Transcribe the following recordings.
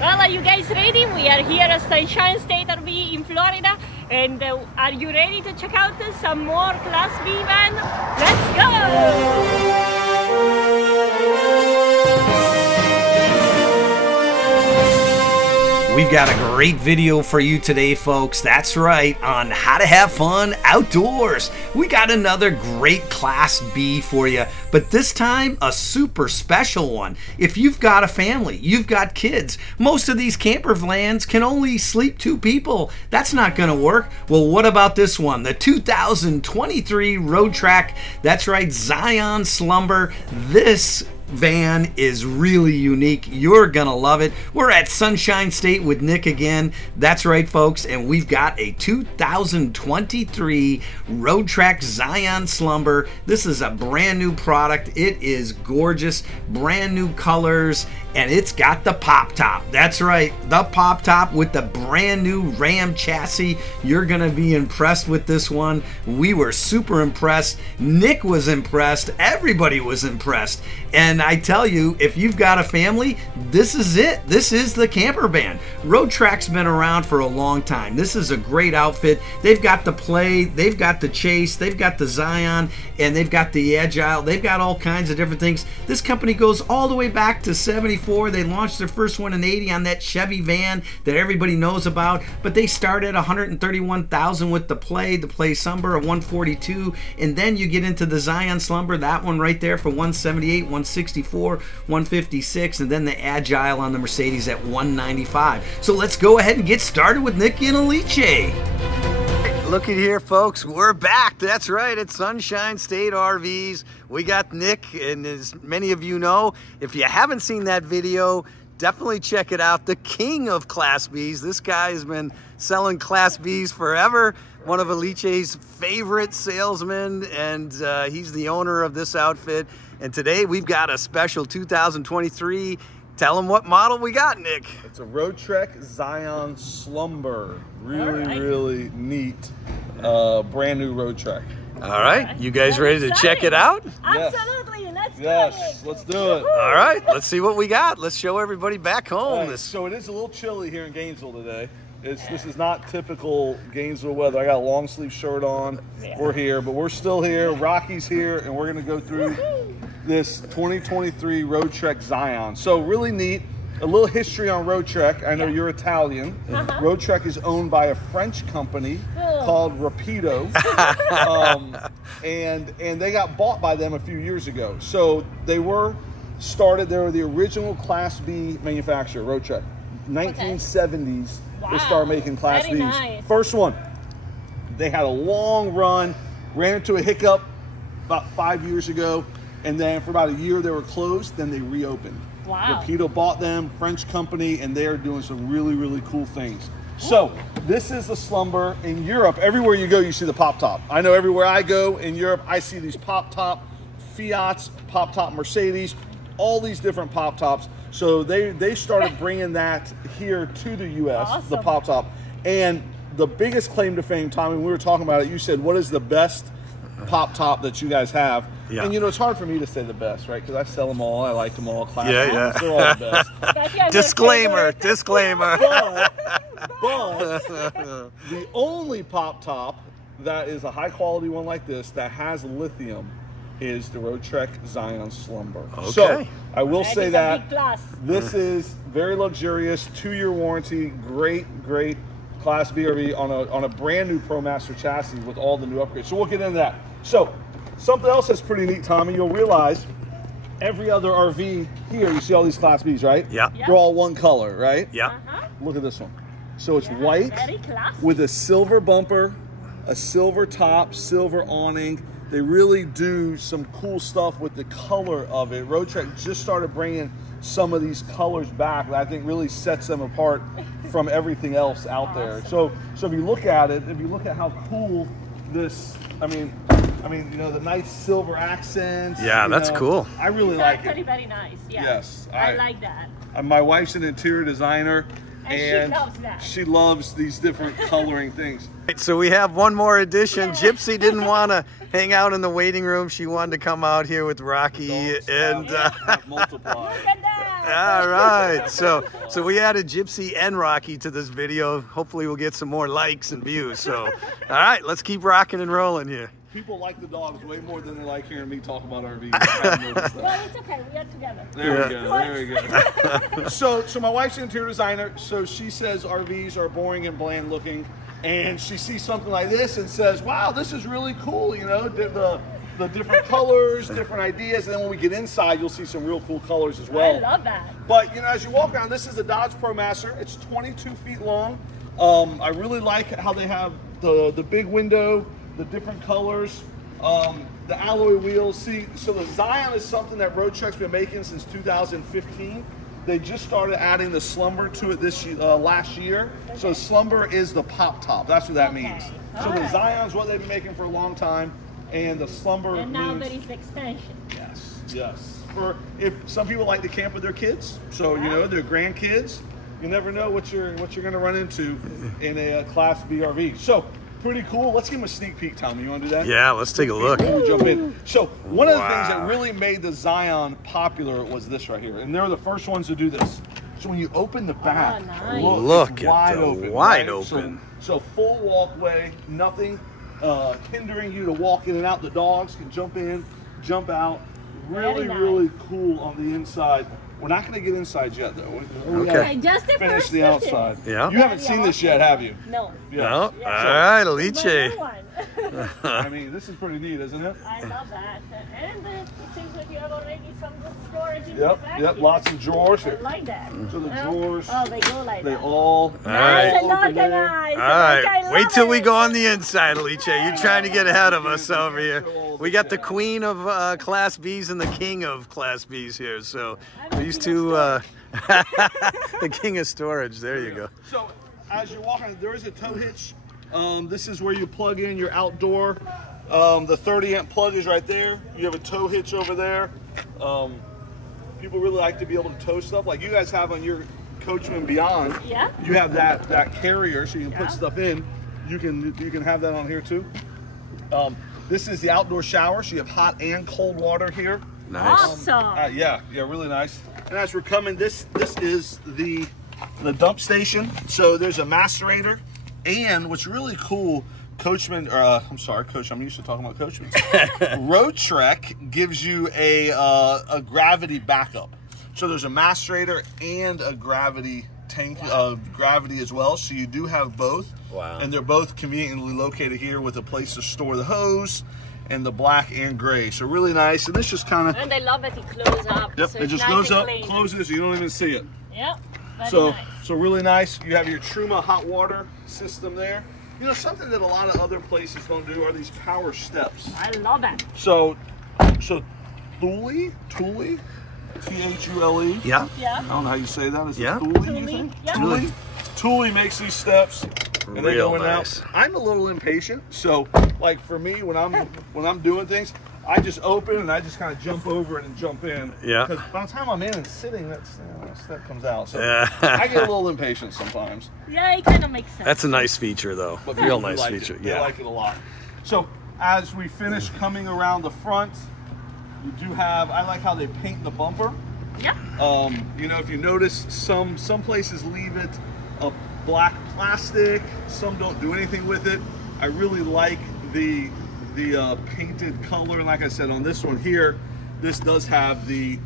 Well, are you guys ready? We are here at Sunshine State RV in Florida, and are you ready to check out some more Class B van? Let's go! We've got a great video for you today, folks. That's right, on how to have fun outdoors. We got another great Class B for you, but this time a super special one. If you've got a family, you've got kids, most of these camper vans can only sleep 2 people. That's not gonna work. Well, what about this one? The 2023 Roadtrek. That's right, Zion Slumber. This van is really unique. You're gonna love it. We're at Sunshine State with Nick again. That's right, folks, and we've got a 2023 Roadtrek Zion Slumber. This is a brand new product. It is gorgeous, brand new colors, and it's got the pop top. That's right, the pop top with the brand new Ram chassis. You're gonna be impressed with this one. We were super impressed. Nick was impressed. Everybody was impressed. And I tell you, if you've got a family, this is it. This is the camper van. Roadtrek's been around for a long time. This is a great outfit. They've got the Play, they've got the Chase, they've got the Zion, and they've got the Agile. They've got all kinds of different things. This company goes all the way back to 74. They launched their first one in 80 on that Chevy van that everybody knows about, but they started 131,000 with the Play Slumber, a 142, and then you get into the Zion Slumber, that one right there for 178, 164, 156, and then the Agile on the Mercedes at 195. So let's go ahead and get started with Nick and Alice. Looky here, folks, we're back. That's right, at Sunshine State RVs. We got Nick, and as many of you know, if you haven't seen that video, definitely check it out. The king of Class Bs. This guy has been selling Class Bs forever. One of Alice's favorite salesmen, and he's the owner of this outfit. And today we've got a special 2023. Tell them what model we got, Nick. It's a Roadtrek Zion Slumber. Really neat, brand new Roadtrek. All right, you guys ready to check it out? Absolutely, let's go. Yes, let's do it. All right, let's see what we got. Let's show everybody back home. Right, so it is a little chilly here in Gainesville today. This is not typical Gainesville weather. I got a long sleeve shirt on. Yeah. We're here, but we're still here. Rocky's here, and we're gonna go through this 2023 Roadtrek Zion. So really neat. A little history on Roadtrek. I know you're Italian. Roadtrek is owned by a French company called Rapido, and they got bought by them a few years ago. So they were the original Class B manufacturer, Roadtrek. 1970s. Wow. They started making Class Bs. Nice. First one. They had a long run, ran into a hiccup about 5 years ago, and then for about a year they were closed, then they reopened. Wow. Rapido bought them, French company, and they are doing some really cool things. So this is the Slumber in Europe. Everywhere you go, you see the pop top. I know everywhere I go in Europe, I see these pop top Fiats, pop top Mercedes, all these different pop tops. So they started bringing that here to the U.S., awesome. The pop top. And the biggest claim to fame, Tommy, when we were talking about it, you said, what is the best pop top that you guys have? Yeah. And you know, it's hard for me to say the best, right? Because I sell them all, I like them all, Class Bs, they're all the best. Disclaimer. But the only pop top that is a high quality one like this that has lithium is the Roadtrek Zion Slumber. Okay. So I will say that this is very luxurious, 2-year warranty, great Class B RV on a brand new ProMaster chassis with all the new upgrades. So we'll get into that. So something else that's pretty neat, Tommy, you'll realize every other RV here, you see all these Class Bs, right? Yeah. They're all one color, right? Yeah. Look at this one. So it's white with a silver bumper, a silver top, silver awning. They really do some cool stuff with the color of it. Roadtrek just started bringing some of these colors back that I think really sets them apart from everything else out there. So if you look at it, if you look at how cool this, I mean, you know, the nice silver accents. Yeah, that's cool. I really like it. It's very nice. Yeah. Yes, I like that. My wife's an interior designer. And she loves that. She loves these different coloring things. So we have one more addition. Gypsy didn't want to hang out in the waiting room. She wanted to come out here with Rocky and multiply. Look at that. All right. So we added Gypsy and Rocky to this video. Hopefully we'll get some more likes and views. So, all right, let's keep rocking and rolling here. People like the dogs way more than they like hearing me talk about RVs. Well, it's okay. We are together. There we go. There we go. So my wife's an interior designer. So she says RVs are boring and bland looking, and she sees something like this and says, "Wow, this is really cool." You know, the different colors, different ideas, and then when we get inside, you'll see some real cool colors as well. I love that. But you know, as you walk around, this is a Dodge ProMaster. It's 22 feet long. I really like how they have the big window, the different colors, the alloy wheels. See, so the Zion is something that Roadtrek's been making since 2015. They just started adding the Slumber to it this last year. Okay. So Slumber is the pop top. That's what that means. So the Zion's what they've been making for a long time, and the Slumber and now means, there is the extension. Yes, yes. For if some people like to camp with their kids, so you know, their grandkids. You never know what you're going to run into in a Class B RV. So pretty cool. Let's give them a sneak peek, Tommy. You want to do that? Yeah, let's take a look. Jump in. So one of the things that really made the Zion popular was this right here, and they were the first ones to do this. So when you open the back, look wide at the open, wide right? open. So full walkway, nothing hindering you to walk in and out. The dogs can jump in, jump out. Really, really cool on the inside. We're not going to get inside yet, though. Okay. Just finish the outside. Yeah. You haven't seen this yet, have you? No. Yeah. No. All right, Alice. I mean, this is pretty neat, isn't it? I love that. And it seems like you have already some good storage in the back. Yep, lots of drawers here. I like that. So the drawers. Oh, they go like they that. all. Nice and organized. All right. Wait till we go on the inside, Alice. You're trying to get ahead of us over here. We got the queen of Class Bs and the king of Class Bs here. So these two, the king of storage. There you go. So as you're walking, there is a tow hitch. This is where you plug in your outdoor. The 30-amp plug is right there. You have a tow hitch over there. People really like to be able to tow stuff like you guys have on your Coachman Beyond. Yeah. You have that carrier, so you can put stuff in. You can have that on here too. This is the outdoor shower, so you have hot and cold water here. Nice. Awesome. Yeah, really nice. And as we're coming, this is the dump station. So there's a macerator, and what's really cool, Coachman, I'm sorry, Coach, I'm used to talking about Coachman. Roadtrek gives you a gravity backup. So there's a macerator and a gravity tank of gravity as well. So you do have both. Wow. And they're both conveniently located here with a place to store the hose and the black and gray. So really nice. And this just kind of. And I love that it closes up. Yep, so it just goes up, closes, you don't even see it. Yep. So really nice. You have your Truma hot water system there. You know, something that a lot of other places don't do are these power steps. I love that. So Thule, T-H-U-L-E. Yeah. Yeah. I don't know how you say that. Is it Yeah. Thule, you think? Yeah. Thule makes these steps. And they Real go in nice. out. I'm a little impatient, so like for me, when I'm doing things, I just open and I just kind of jump over it and jump in. Yeah. Because by the time I'm in and sitting, that step comes out. So Yeah. I get a little impatient sometimes. Yeah, it kind of makes sense. That's a nice feature, though. But Real people nice like feature. It. Yeah. They like it a lot. So as we finish coming around the front, you do have. I like how they paint the bumper. Yeah. You know, if you notice, some places leave it a black plastic. Some don't do anything with it. I really like the painted color, and like I said, on this one here, this does have the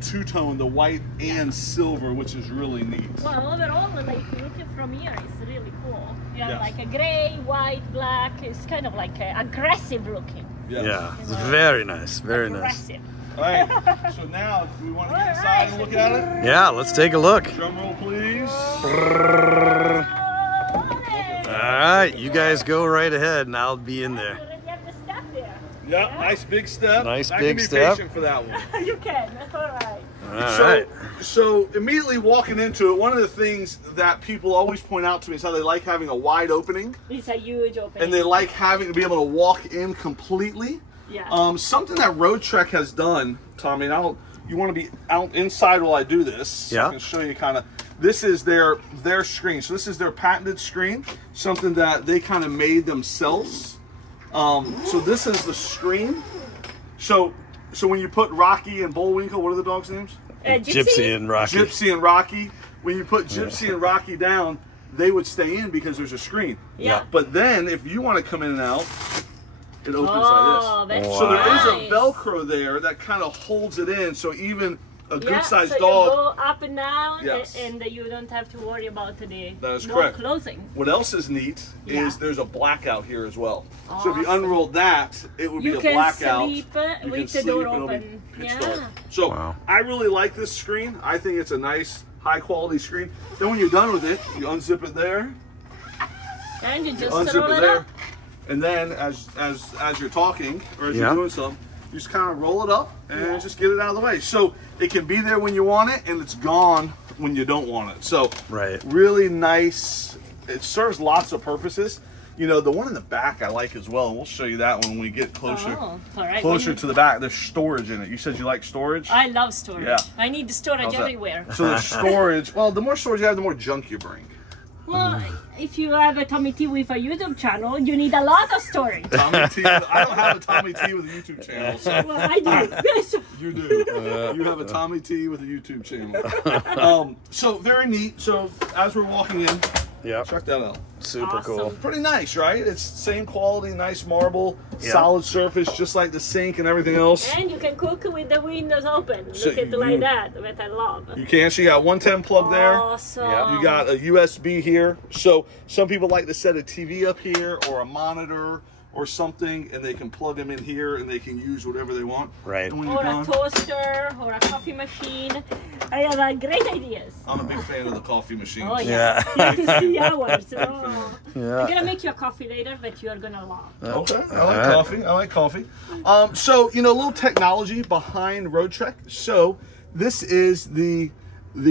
two-tone, the white and silver, which is really neat. Well, overall, like looking from here, it's really cool. You have Yes. like a gray, white, black. It's kind of like aggressive looking. Yes. Yeah. It's very nice. Very nice. Aggressive. All right. So now, do we want to get inside and look at it? Yeah. Let's take a look. Drum roll, please. All right. You guys go right ahead, and I'll be in there. You already have the step there. Yeah, nice big step. Nice I big can be step. patient for that one. You can. All right. All right. So immediately walking into it, one of the things that people always point out to me is how they like having a wide opening, It's a huge opening. and they like having to be able to walk in completely. Yeah. Something that Roadtrek has done, Tommy, and you want to be out inside while I do this. So Yeah. I can show you kind of. This is their screen. So this is their patented screen, something that they kind of made themselves. So this is the screen. So when you put Rocky and Bullwinkle, what are the dogs' names? Gypsy and Rocky. Gypsy and Rocky. When you put Gypsy and Rocky down, they would stay in because there's a screen. Yeah. But then if you want to come in and out, it opens like this. That's So there is nice. a Velcro there that kind of holds it in. So even a good-sized so dog. You go up and down, Yes. and you don't have to worry about the That is door correct. closing. What else is neat is there's a blackout here as well. So if you Awesome. unrolled that, it would be You a can blackout. sleep You with can the door sleep and it'll be open. pitch Yeah. dark. So Wow. I really like this screen. I think it's a nice, high-quality screen. Then when you're done with it, you unzip it there. And you just Unzip roll it it there, up. and then as you're talking or as you're doing something, you just kind of roll it up and just get it out of the way. So it can be there when you want it, and it's gone when you don't want it. So really nice. It serves lots of purposes. You know, the one in the back I like as well, and we'll show you that when we get closer. Oh, all right. Closer to the back. There's storage in it. You said you like storage? I love storage. Yeah. I need the storage How's that? everywhere. So the storage, well, the more storage you have, the more junk you bring. Well, if you have a Tommy T with a YouTube channel, you need a lot of storage. Tommy T. I don't have a Tommy T with a YouTube channel. So. Well, I do. You do. You have a Tommy T with a YouTube channel. So very neat. So as we're walking in, check that out. Super Awesome. cool. Pretty nice, right? It's same quality, nice marble, solid surface, just like the sink and everything else. And you can cook with the windows open. So Look at it like that, that I love. You can. So you got 110 plug there. Awesome. You got a USB here. So some people like to set a TV up here or a monitor or something, and they can plug them in here and they can use whatever they want. Right. And when Or you're a done, toaster, or a coffee machine. I have great ideas. I'm a big fan of the coffee machines. Oh yeah, you have to see ours. Oh. Yeah. I'm gonna make you a coffee later that you are gonna love. Okay, I like coffee. I like coffee. So you know, a little technology behind Roadtrek. So this is the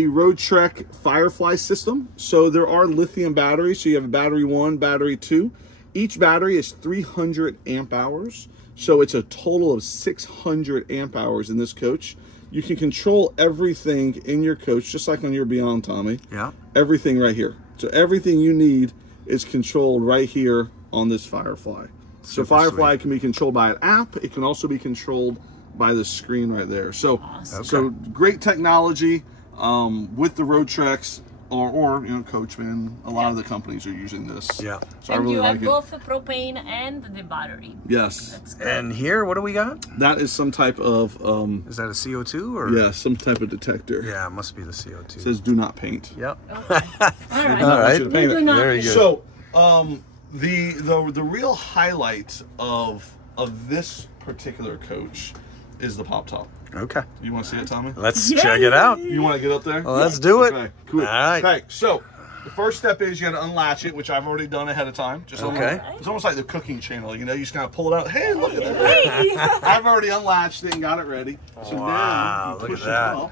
Roadtrek Firefly system. So there are lithium batteries. So you have a battery 1, battery 2. Each battery is 300 amp hours. So it's a total of 600 amp hours in this coach. You can control everything in your coach, just like on your Beyond, Tommy. Yeah. Everything right here. So everything you need is controlled right here on this Firefly. So Firefly can be controlled by an app. It can also be controlled by the screen right there. So, so great technology with the Roadtreks or you know, Coachman. A lot of the companies are using this. Yeah. So And I really you like have it. both the propane and the battery. Yes. That's good. And here, what do we got? That is some type of Is that a CO2 or? yeah, some type of detector. Yeah, it must be the CO2. It says do not paint. Yep. All right. All right. You to paint You it. do not- Very good. So, the real highlight of this particular coach is the pop top. Okay. You want to see it, Tommy? Let's check it out. You want to get up there? Well, let's do it. Okay, cool. All right. Okay, so the first step is you got to unlatch it, which I've already done ahead of time. Just Okay. It's almost like the cooking channel. You know, you just kind of pull it out. Hey, look at that. Hey. I've already unlatched it and got it ready. So Wow, now you look push at that. it up.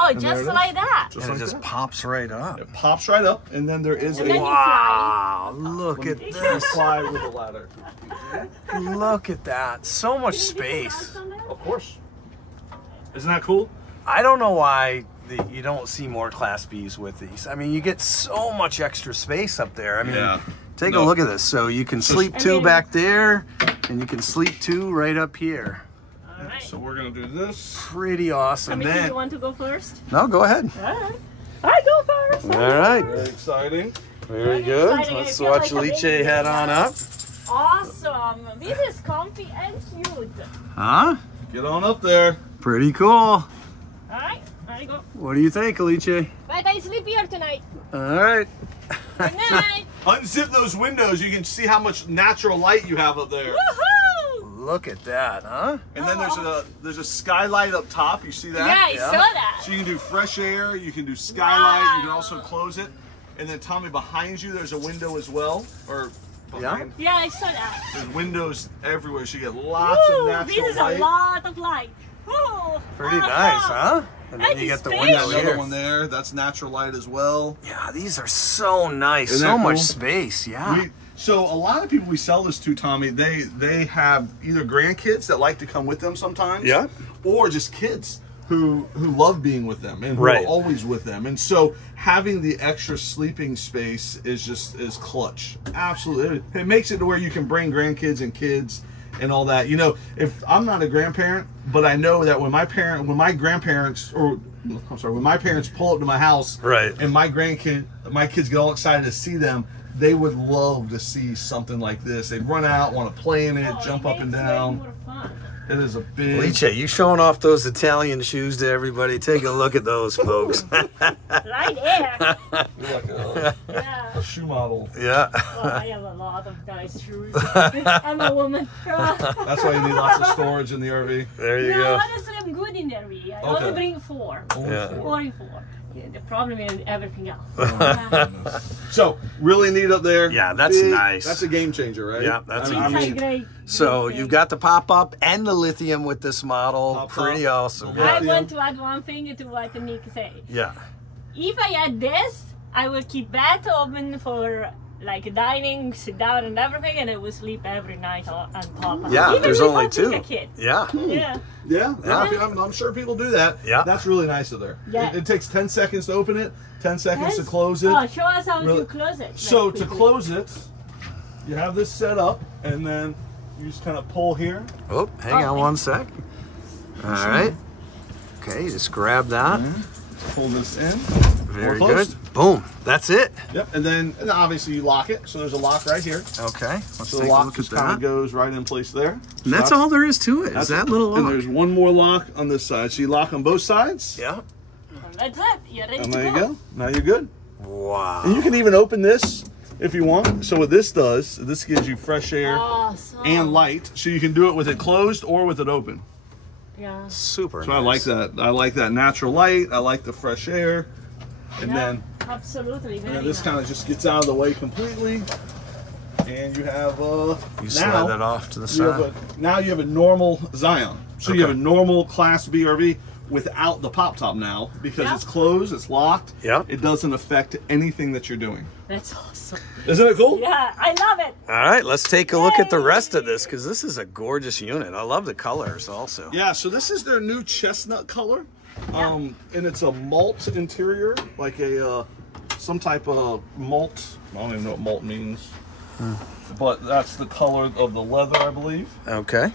Oh, just like that. And it just pops right up. It pops right up, and then there is And then a you fly. Wow, look at this. fly with a ladder. Look at that. So much space. Of course. Isn't that cool? I don't know why you don't see more Class Bs with these. I mean, you get so much extra space up there. I mean, take a look at this. So you can sleep two back there, and you can sleep two right up here. All right. So we're gonna do this. Pretty awesome. Tommy, do you want to go first? No, go ahead. All right. I go first. All right. Very exciting. Very good. exciting. Let's I feel watch like a Liche baby. head on up. Awesome. This is comfy and cute. Huh? Get on up there. Pretty cool. All right. There you go. What do you think, Liche? But I sleep here tonight. All right. Good night. Unzip those windows. You can see how much natural light you have up there. Woohoo! Look at that, huh? And then there's a skylight up top. You see that? Yeah, I saw that. So you can do fresh air. You can do skylight. You can also close it. And then Tommy, behind you, there's a window as well. Or behind. Yeah, I saw that. There's windows everywhere. So you get lots of Woo, natural this is light. a lot of light. Woo, Pretty awesome. nice, huh? And then And you it's get the spacious. window Another here. one there. That's natural light as well. Yeah, these are so nice. Isn't So that much cool? space. Yeah. So a lot of people we sell this to, Tommy, they have either grandkids that like to come with them sometimes, Yeah. or just kids who love being with them and who Right. are always with them. And so having the extra sleeping space is clutch. Absolutely, it makes it to where you can bring grandkids and kids, and all that. You know, if I'm not a grandparent, but I know that when my parents pull up to my house, right, and my kids get all excited to see them, they would love to see something like this. They'd run out, want to play in it, jump up and down. It is a big... Lice, you showing off those Italian shoes to everybody? Take a look at those, folks. Right there. You're like a shoe model. Yeah. Well, I have a lot of nice shoes. I'm a woman. That's why you need lots of storage in the RV. There you go. Honestly, I'm good in the RV. I only bring 4. Yeah. 4 and 4. Yeah, the problem is everything else. So, really neat up there. Yeah, that's nice. That's a game changer, right? Yeah, that's great. So you've got the pop-up and the lithium with this model. Pretty awesome. I want to add one thing to what Nick said. Yeah. If I add this, I will keep that open for like dining, sit down and everything, and I will sleep every night on top. Yeah, even there's only 2. A kid. Yeah. Yeah. I'm sure people do that. Yeah. That's really nice of there. Yeah. It takes 10 seconds to open it, 10 seconds to close it. Oh, show us how to close it. So to close it, you have this set up, and then you just kind of pull here. Oh, hang on one sec. All right. Okay, just grab that. Pull this in. Very good. Boom. That's it. Yep. And then obviously you lock it. So there's a lock right here. Okay. Let's so the lock just kind of goes right in place there. And that's all there is to it. Is that little lock. And there's one more lock on this side. So you lock on both sides. Yeah. That's it. You're ready and to there go. you go. Now you're good. Wow. And you can even open this if you want. So what this does, this gives you fresh air and light. So you can do it with it closed or with it open. Yeah. Super So nice. I like that. I like that natural light. I like the fresh air. And then absolutely. And then this kind of just gets out of the way completely. And you have you slide that off to the side. Now you have a normal Zion. So you have a normal Class B RV without the pop top now, because it's closed, it's locked. Yeah. It doesn't affect anything that you're doing. That's awesome. Isn't it cool? Yeah, I love it. All right, let's take a look at the rest of this, because this is a gorgeous unit. I love the colors also. Yeah, so this is their new chestnut color. And it's a malt interior, like a some type of malt. I don't even know what malt means. But that's the color of the leather, I believe. Okay.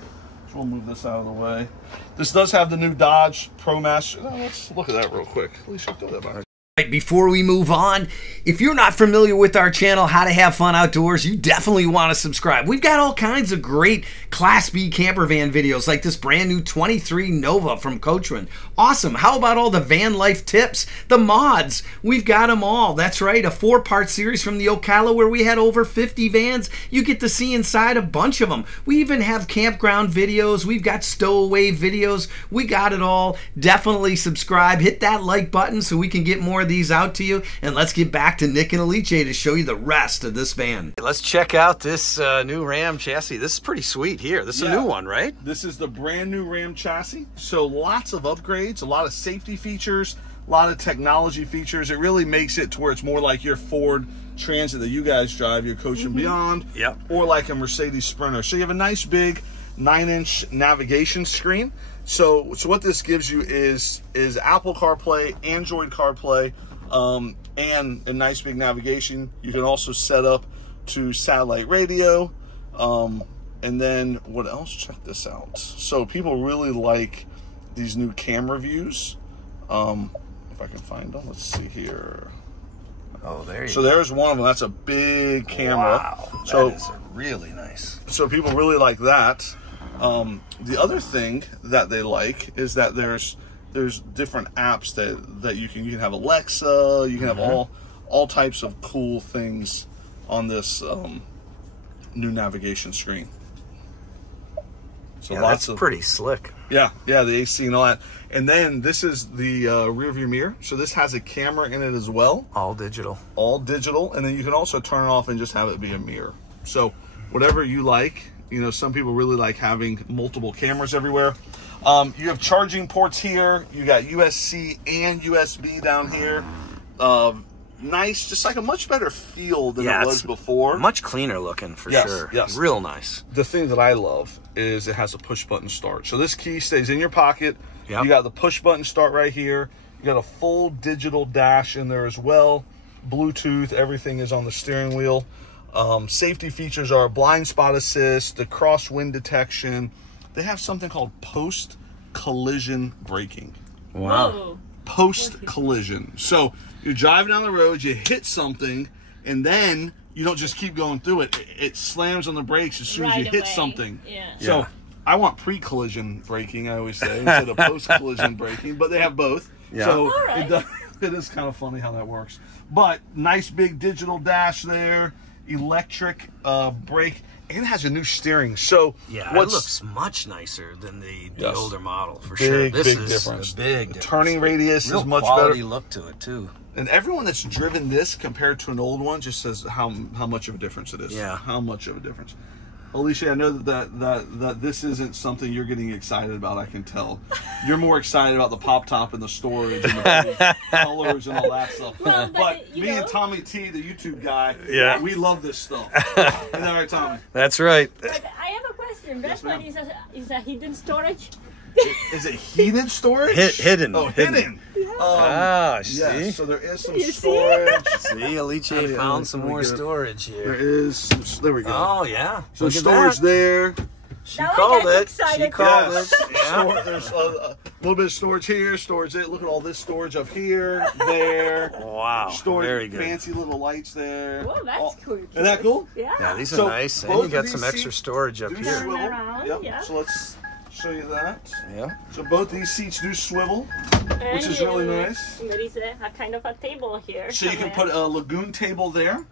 So we'll move this out of the way. This does have the new Dodge ProMaster. Let's look at that real quick. At least throw that back. Right, before we move on, if you're not familiar with our channel, How to Have Fun Outdoors, you definitely want to subscribe. We've got all kinds of great Class B camper van videos, like this brand new 23 Nova from Coachman. Awesome. How about all the van life tips, the mods? We've got them all. That's right, a 4-part series from the Ocala where we had over 50 vans. You get to see inside a bunch of them. We even have campground videos. We've got stowaway videos. We got it all. Definitely subscribe. Hit that like button so we can get more of these out to you, and let's get back to Nick and Alice to show you the rest of this van. Let's check out this new Ram chassis. This is pretty sweet here. This is a new one, right? This is the brand new Ram chassis. So lots of upgrades, a lot of safety features, a lot of technology features. It really makes it to where it's more like your Ford Transit that you guys drive, your Coach and Beyond, or like a Mercedes Sprinter. So you have a nice big 9-inch navigation screen. So what this gives you is Apple CarPlay, Android CarPlay, and a nice big navigation. You can also set up to satellite radio. And then what else? Check this out. So people really like these new camera views. If I can find them, let's see here. Oh, there you go. So there's one of them. That's a big camera. Wow, so that is really nice. So people really like that. The other thing that they like is that there's different apps that you can have Alexa, you can have all types of cool things on this new navigation screen. So that's pretty slick. Yeah, the AC and all that. And then this is the rear view mirror. So this has a camera in it as well. All digital. All digital. And then you can also turn it off and just have it be a mirror. So whatever you like. You know, some people really like having multiple cameras everywhere. You have charging ports here. You got USB-C and USB down here. Nice, just like a much better feel than it was before. Much cleaner looking for sure. Yes, real nice. The thing that I love is it has a push button start. So this key stays in your pocket. Yep. You got the push button start right here. You got a full digital dash in there as well. Bluetooth, everything is on the steering wheel. Safety features are blind spot assist, the crosswind detection. They have something called post-collision braking. Wow. Whoa. Post-collision. So you're driving down the road, you hit something, and then you don't just keep going through it. It slams on the brakes as soon as you hit something. Yeah. So I want pre-collision braking, I always say, instead of post-collision braking, but they have both. Yeah. So Alright. it is kind of funny how that works. But nice big digital dash there, electric brake, and it has a new steering. So Yeah, it looks much nicer than the older model, for sure. big This is difference. a big The difference. turning radius Real is much quality better. look to it, too. And everyone that's driven this compared to an old one just says how much of a difference it is. Yeah. How much of a difference. Alicia, I know that this isn't something you're getting excited about, I can tell. You're more excited about the pop top and the storage and the colors and all that stuff. Well, but you me know. and Tommy T, the YouTube guy, Yeah. we love this stuff. Isn't that right, Tommy? That's right. But I have a question. That Yes, one ma'am. is a hidden storage? Is it heated storage? Hidden. Oh, hidden. See? Yes, so there is some You see? storage. See, Alice Yeah, found some let me more get it. storage There here. is some, there we go. Oh, yeah. Some Look at storage that. there. She Now I called get it. excited. She called Yes. it. Yeah. There's a little bit of storage here, storage there. Look at all this storage up here, there. Wow. Storage, Very good. fancy little lights there. Whoa, that's cool. Isn't that cool? Yeah. Yeah, these are So, nice. And both you of got these some extra seats storage up Do here. swivel. around, Yep. yeah. So let's show you that. Yeah. So both these seats do swivel, And which is really nice. There is a kind of a table here. So you can put a lagoon table there.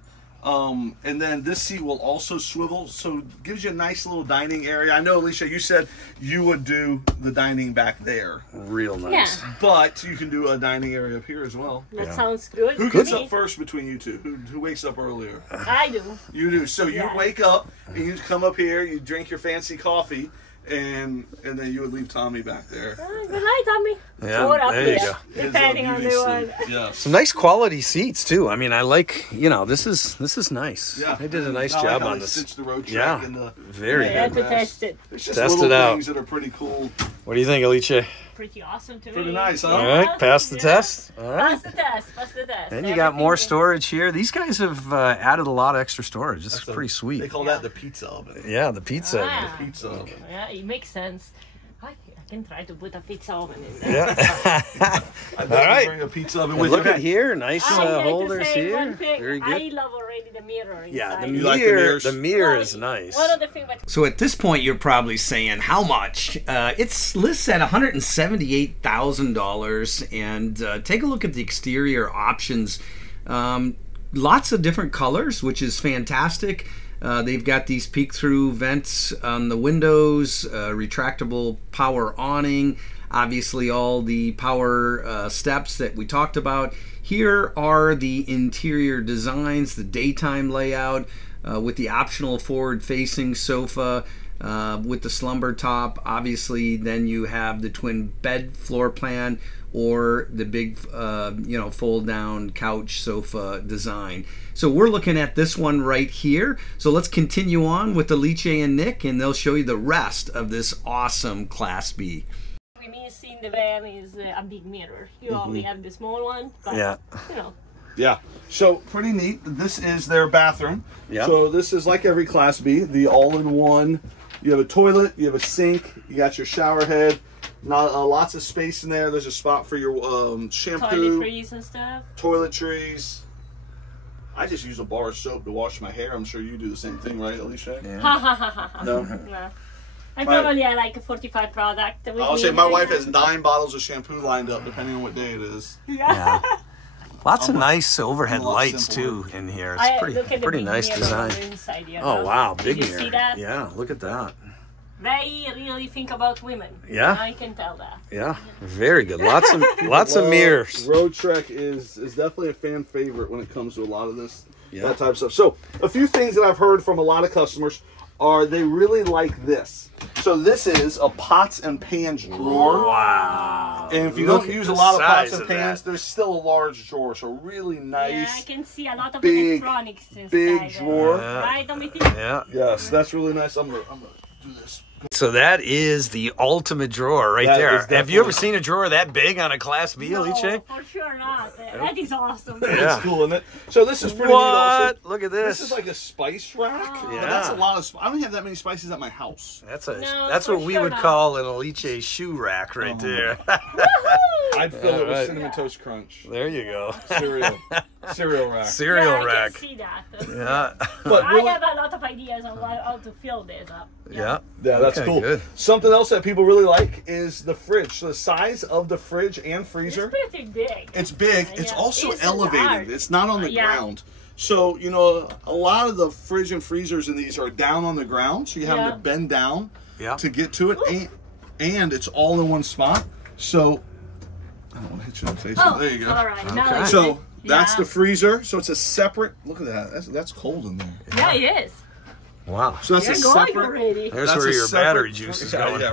And then this seat will also swivel, so it gives you a nice little dining area. I know, Alicia, you said you would do the dining back there, Real nice. Yeah, but you can do a dining area up here as well. that Yeah. sounds good. Who to gets me. up first between you two? Who wakes up earlier? I do. You do. So you Yeah. wake up and you come up here, you drink your fancy coffee, and then you would leave Tommy back there. Good night, Tommy. Yeah, Or up there you here, go. depending on the one. Yes. Some nice quality seats too. I mean, I like, this is nice. Yeah. They did a nice I like job how on they this. stitched the Roadtrek Yeah. and the Very I had good. to test it. It's just Test little it out. things that are pretty cool. What do you think, Alice? Pretty awesome to me. Pretty nice, huh? All right, pass the Yeah. test. All right. Pass the test. Pass the test. And you got more Everything- storage here. These guys have added a lot of extra storage. This is That's pretty They sweet. call that the pizza oven. Yeah, the pizza. Ah. Pizza oven. Yeah, it makes sense. I can try to put a pizza oven in there. Yeah. I'd All right. bring a pizza oven And with look you. at here, nice I like holders to say here. one thing. Very I good. love already the mirror inside. Yeah, the You like the mirrors? mirror Well, is nice. One of the things, but So at this point, you're probably saying, how much? It's listed at $178,000, and take a look at the exterior options. Lots of different colors, which is fantastic. They've got these peek-through vents on the windows, retractable power awning, obviously all the power steps that we talked about. Here are the interior designs, the daytime layout, with the optional forward-facing sofa, with the slumber top. Obviously, then you have the twin bed floor plan or the big, fold-down couch sofa design. So we're looking at this one right here. So let's continue on with Alice and Nick, and they'll show you the rest of this awesome Class B. we miss in the van is a big mirror. You only have the small one, but Yeah. Yeah. So pretty neat. This is their bathroom. Yeah. So this is like every Class B, the all-in-one. You have a toilet, you have a sink, you got your shower head. Not lots of space in there. There's a spot for your shampoo, toiletries and stuff. toiletries. I just use a bar of soap to wash my hair. I'm sure you do the same thing, right, Alicia? Ha ha ha ha. No. No. I probably have like a 45 product. with I'll me say my right wife now. has 9 bottles of shampoo lined up, depending on what day it is. Yeah. Lots of nice overhead I'm a lot lights simpler. too in here. I It's look at the pretty big nice mirror design. on the inside, you Oh know. wow, Did big you mirror. see that? Yeah, look at that. They really think about women. Yeah. I can tell that. Yeah, very good. Lots of mirrors. Roadtrek is definitely a fan favorite when it comes to a lot of this, Yeah. that type of stuff. So a few things that I've heard from a lot of customers are they really like this. So this is a pots and pans drawer. Wow. And if you Look don't at use the a lot of size pots and of pans, that. there's still a large drawer. So really Yeah, I nice, can see a lot of big, electronics inside. big there. drawer. Yeah. Right, Dominic? Yeah. Yes, that's really nice. I'm gonna do this So that is the ultimate drawer right That there. is Have you ever definitely- seen a drawer that big on a Class B, No, Alice? for sure not. That is awesome. Yeah. It's cool, isn't it? So this is pretty neat also. What? Look at this. This is like a spice rack. Oh. But that's a lot of. I don't have that many spices at my house. That's No, that's for what we sure would not. call an Alice shoe rack right there. Woohoo! I'd fill it with Alright. cinnamon toast crunch, There you go. cereal rack. Cereal Yeah, I rack. can see that. Yeah. But I really, have a lot of ideas on how to fill this up. Yeah. yeah, that's Okay, cool. good. Something else that people really like is the fridge. So the size of the fridge and It's freezer. pretty big. It's big. It's Yeah. also It's elevated. large. It's not on the Yeah. ground. So, you know, a lot of the fridge and freezers in these are down on the ground. So you have Yeah. to bend down Yeah. to get to it. And it's all in one spot. So, I don't want to hit you in the face. Oh, There you go. all right. Now Okay. I So see. that's Yeah. the freezer. So it's a separate, look at that. That's cold in there. Yeah, it is. Wow. So that's You're a going separate. already. There's That's where a your separate- battery juice is Yeah, going. yeah,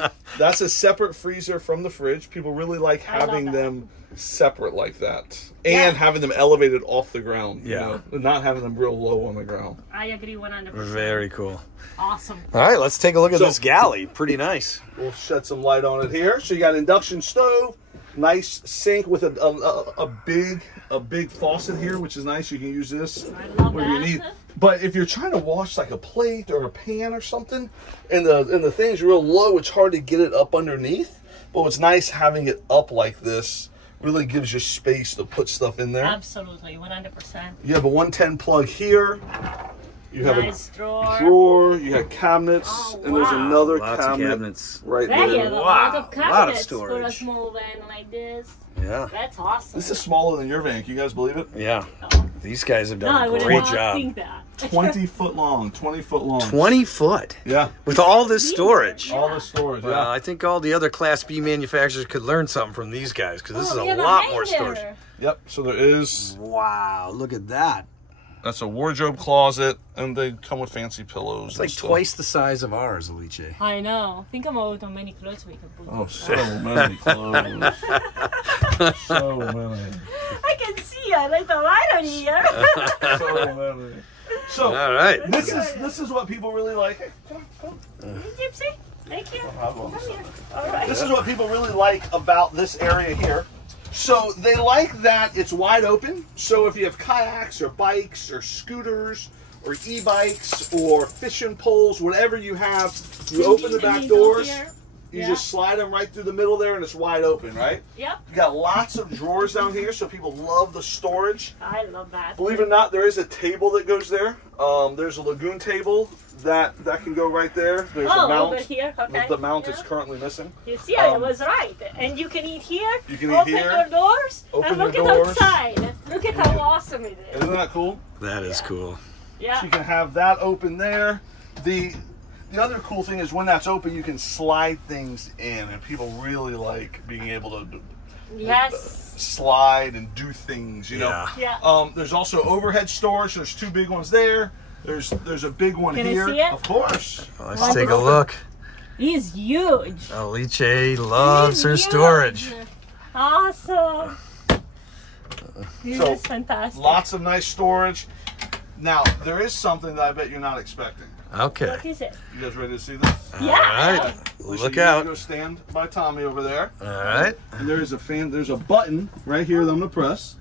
right? That's a separate freezer from the fridge. People really like I love having that. them separate like that. Yeah. And having them elevated off the ground. Yeah. You know, and not having them real low on the ground. I agree 100%. Very cool. Awesome. All right, let's take a look at So- this galley. Pretty nice. We'll shed some light on it here. So you got an induction stove, nice sink with a big faucet here, which is nice. You can use this I love where you that. need. But if you're trying to wash like a plate or a pan or something, and the thing's real low, it's hard to get it up underneath. But what's nice having it up like this really gives you space to put stuff in there. Absolutely, 100%. You have a 110 plug here. You have Nice a drawer. drawer. You have cabinets, Oh, and there's wow. another Lots of cabinet cabinets. right They there. have a Wow, lot of lot of cabinets for a storage. small van like this. Yeah. That's awesome. This is smaller than your van. Can you guys believe it? Yeah. Oh. These guys have No, I done a would great not job. think that. 20 foot long. 20 foot long. 20 foot. Yeah. With all this storage. Yeah. All the storage. Well, Yeah. I think all the other Class B manufacturers could learn something from these guys because this Oh, is we a have lot more hanger. storage. Yep. So there is. Wow, look at that. That's a wardrobe closet, and they come with fancy pillows. It's like twice the size of ours, Alice. I know. Think about how many clothes we could put. Oh, so many clothes. So many. I can see a little light on here. So many. So All right. this is what people really like. Hey, come on. Gypsy, thank you. Come Come here. All right. This is what people really like about this area here. So they like that it's wide open. So if you have kayaks or bikes or scooters or e-bikes or fishing poles, whatever you have, you open the back doors, you Yeah. just slide them right through the middle there and it's wide open, right? Yep. You got lots of drawers down here, so people love the storage. I love that. Believe it or not, there is a table that goes there. There's a lagoon table that can go right there. There's a Oh, mount. over here. Okay. The mount is Yeah. currently missing. You see, I Um, was right. And you can eat here. You can eat open here, your doors. open and look your at doors. outside. Look at how awesome it is. Isn't that cool? That is cool. Yeah. So you can have that open there. The other cool thing is when that's open, you can slide things in, and people really like being able to Yes. slide and do things. You know. Yeah. There's also overhead storage. There's two big ones there. There's a big one Can I here. see it? Of course. Let's take a look. He's huge. Alice loves her He's storage. huge. Awesome. This So, is fantastic. Lots of nice storage. Now, there is something that I bet you're not expecting. Okay. What is it? You guys ready to see this? Yeah. All right. Alicia, Look you out. Go stand by Tommy over there. All right. And there's a button right here that I'm gonna press.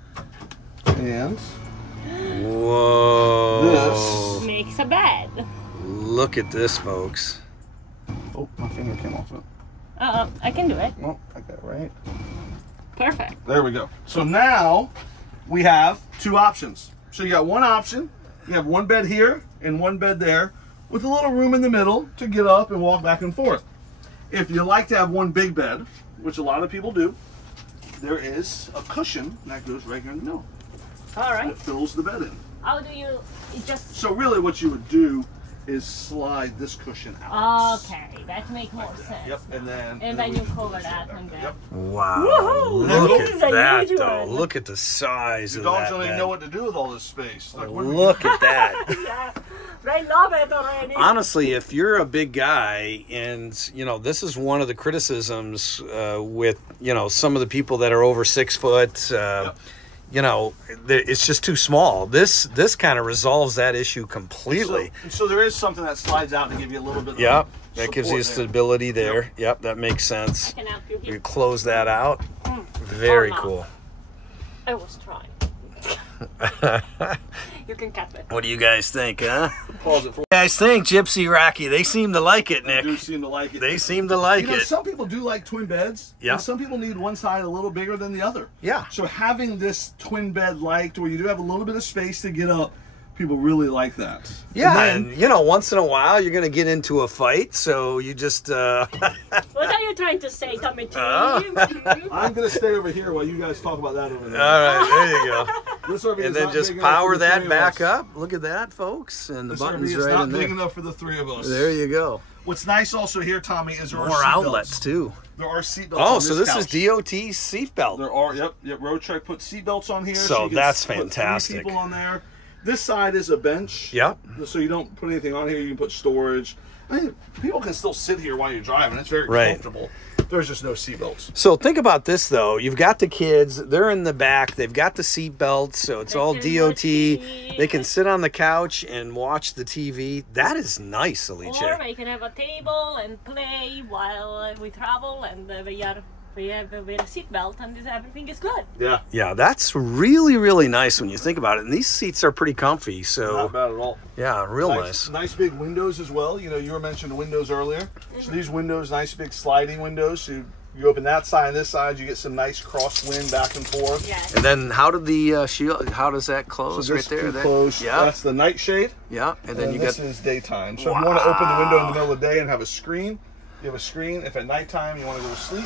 And Whoa. Makes a bed. Look at this, folks. oh, my finger came off it. I can do it. Oh, I got it right. Perfect. There we go. So now we have two options. So you got one option. You have one bed here and one bed there with a little room in the middle to get up and walk back and forth. If you like to have one big bed, which a lot of people do, there is a cushion that goes right here in the middle. All right. It fills the bed in. How do you just... So really what you would do is slide this cushion out. Okay, that makes more sense. Yep, and then... And then you cover that and then... Yep. Wow. Woohoo! Look This at is a that, huge though. one. Look at the size Your of dogs that don't even bed. know what to do with all this space. Like, what do we Look at that. Yeah, they love it already. Honestly, if you're a big guy, and you know, this is one of the criticisms with some of the people that are over 6 foot. you know, it's just too small. This kind of resolves that issue completely. So there is something that slides out to give you a little bit. Yep, that gives you stability there. Yep, that makes sense. I can help you here. You close that out. Very cool. I was trying. You can cut it. What do you guys think, huh? Pause it for. What do you guys think, Gypsy Rocky? They seem to like it, Nick. They do seem to like it. They seem to like it. Some people do like twin beds. Yeah. And some people need one side a little bigger than the other. Yeah. So having this twin bed liked, where you do have a little bit of space to get up, people really like that. Yeah, and you know, once in a while you're going to get into a fight, so you just... What are you trying to say, Tommy T? I'm going to stay over here while you guys talk about that over there. All right, there you go. This RV And is then not just big enough power for the that three of back us. up. Look at that, folks. And the This button's RV is right not in big there. enough for the three of us. There you go. What's nice also here, Tommy, is there are More seat outlets, belts. too. There are seat belts. Oh, on so this couch. is DOT seatbelt. There are, yep. Roadtrek put seat belts on here. So you can that's put fantastic. 3 people on there. This side is a bench. Yep. So you don't put anything on here. You can put storage. I mean, people can still sit here while you're driving. It's very comfortable. There's just no seat belts. So think about this, though. You've got the kids. They're in the back. They've got the seat belts, so it's all DOT. They can sit on the couch and watch the TV. That is nice, Alice. Or we can have a table and play while we travel, and we have a seatbelt, and everything is good. Yeah. Yeah, that's really, really nice when you think about it. And these seats are pretty comfy, so... Not bad at all. Yeah, real nice. Nice big windows as well. You know, you were mentioning windows earlier. So these windows, nice big sliding windows. So you open that side and this side, you get some nice crosswind back and forth. Yes. And then how did the shield, how does that close So right there? Close. Yeah. That's the night shade. Yeah, and then you this got... is daytime. So if you want to open the window in the middle of the day and have a screen, you have a screen. If at nighttime you want to go to sleep,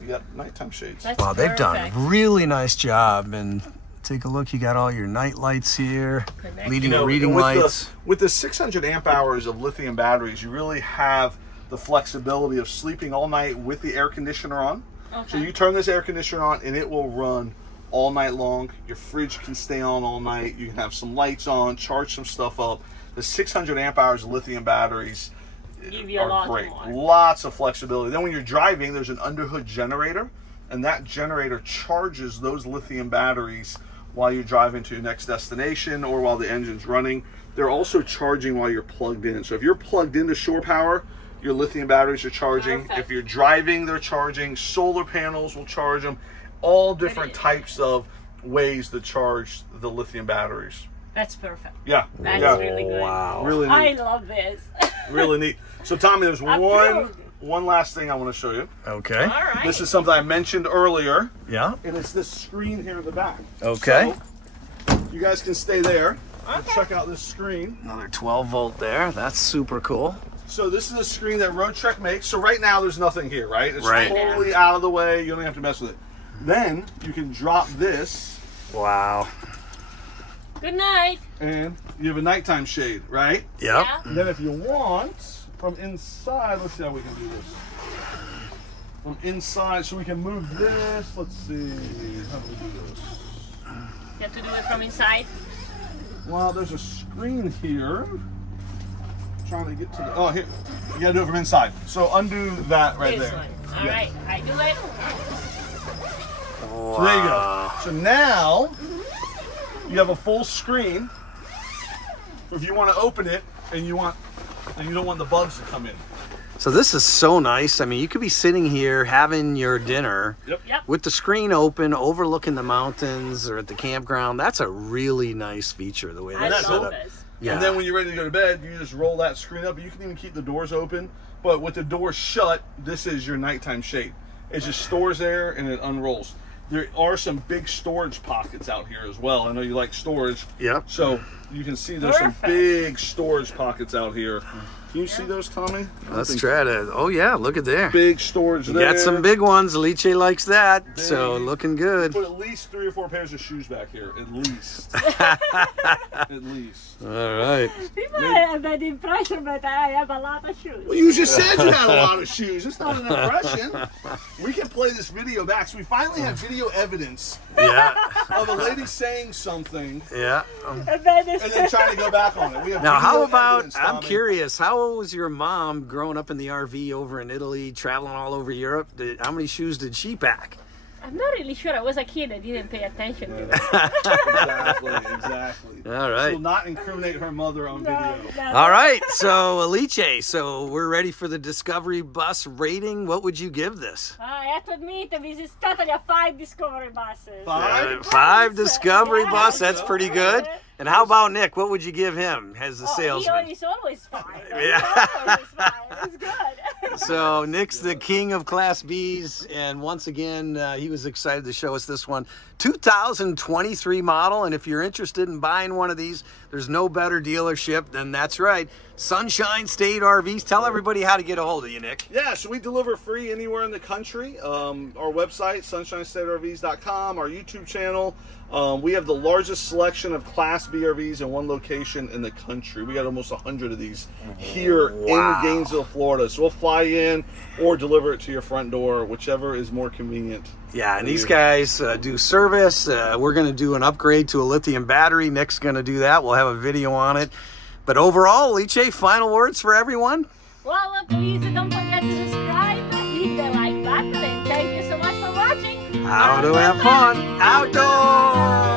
you got nighttime shades. That's Wow, they've done perfect. a really nice job. And take a look, you got all your night lights here, leading reading lights. With the 600 amp hours of lithium batteries, you really have the flexibility of sleeping all night with the air conditioner on. Okay. So you turn this air conditioner on and it will run all night long. Your fridge can stay on all night. You can have some lights on, charge some stuff up. The 600 amp hours of lithium batteries Give you a lot great. more. Lots of flexibility. Then when you're driving, there's an underhood generator, and that generator charges those lithium batteries while you're driving to your next destination or while the engine's running. They're also charging while you're plugged in. So if you're plugged into shore power, your lithium batteries are charging. Perfect. If you're driving, they're charging. Solar panels will charge them. All different types of ways to charge the lithium batteries. That's perfect. Yeah. That's yeah. really good. Wow. Really neat. I love this. Really neat. So Tommy, there's Approved. one last thing I want to show you. Okay. All right. This is something I mentioned earlier, Yeah. and it's this screen here in the back. Okay. So, you guys can stay there and check out this screen. Another 12 volt there. That's super cool. So this is a screen that Roadtrek makes. So right now there's nothing here, right? It's Right. totally out of the way. You don't have to mess with it. Then you can drop this, Wow. Good night. and you have a nighttime shade, right? Yep. Yeah. And then if you want, from inside, let's see how we can do this. From inside, so we can move this. Let's see, how do we do this? You have to do it from inside. Well, there's a screen here. Trying to get to the, oh, here. You gotta do it from inside. So undo that right This there. one. All right. I do it. Wow. So there you go. So now you have a full screen. If you want to open it and you don't want the bugs to come in. So this is so nice. I mean, you could be sitting here having your dinner Yep. with the screen open, overlooking the mountains or at the campground. That's a really nice feature, the way I that's set love up. this. Yeah. And then when you're ready to go to bed, you just roll that screen up. You can even keep the doors open. But with the doors shut, this is your nighttime shade. It just stores there and it unrolls. There are some big storage pockets out here as well. I know you like storage. Yep. So you can see there's some Perfect. big storage pockets out here. Can you see those, Tommy? Let's try to. Oh yeah, look at there. Big storage You there. got some big ones. Alice likes that. So Big. looking good. Put at least 3 or 4 pairs of shoes back here. At least. At least. All right. People have that impression that I have a lot of shoes. Well, you just said you had a lot of shoes. It's not an impression. We can play this video back. So we finally have video evidence Yeah. of a lady saying something Yeah. And then it's and then trying to go back on it. We have Now, how video about? evidence, I'm Tommy. curious. How was your mom growing up in the RV over in Italy, traveling all over Europe? How many shoes did she pack? I'm not really sure. I was a kid. I didn't pay attention to it. Exactly. All right. She will not incriminate her mother on video. No. All right, so Alice, so we're ready for the Discovery Bus rating. What would you give this? I have to admit, this is totally a 5 Discovery buses. Five Discovery Bus, that's pretty good. Yeah. And how about Nick? What would you give him as the salesman? He's always 5. Yeah. He's always 5. It's good. So Nick's the king of Class Bs, and once again, he was excited to show us this one. 2023 model, and if you're interested in buying one of these, there's no better dealership than, that's right, Sunshine State RVs. Tell everybody how to get a hold of you, Nick. Yeah, so we deliver free anywhere in the country. Our website, sunshinestatervs.com, our YouTube channel. We have the largest selection of Class B RVs in one location in the country. We got almost 100 of these here in Gainesville, Florida. So we'll fly in or deliver it to your front door, whichever is more convenient. Yeah, and these guys do service. We're going to do an upgrade to a lithium battery. Nick's going to do that. We'll have a video on it. But overall, Alice, final words for everyone? Well, please don't forget to subscribe, hit the like button, and thank you so much for watching. How to have fun outdoors!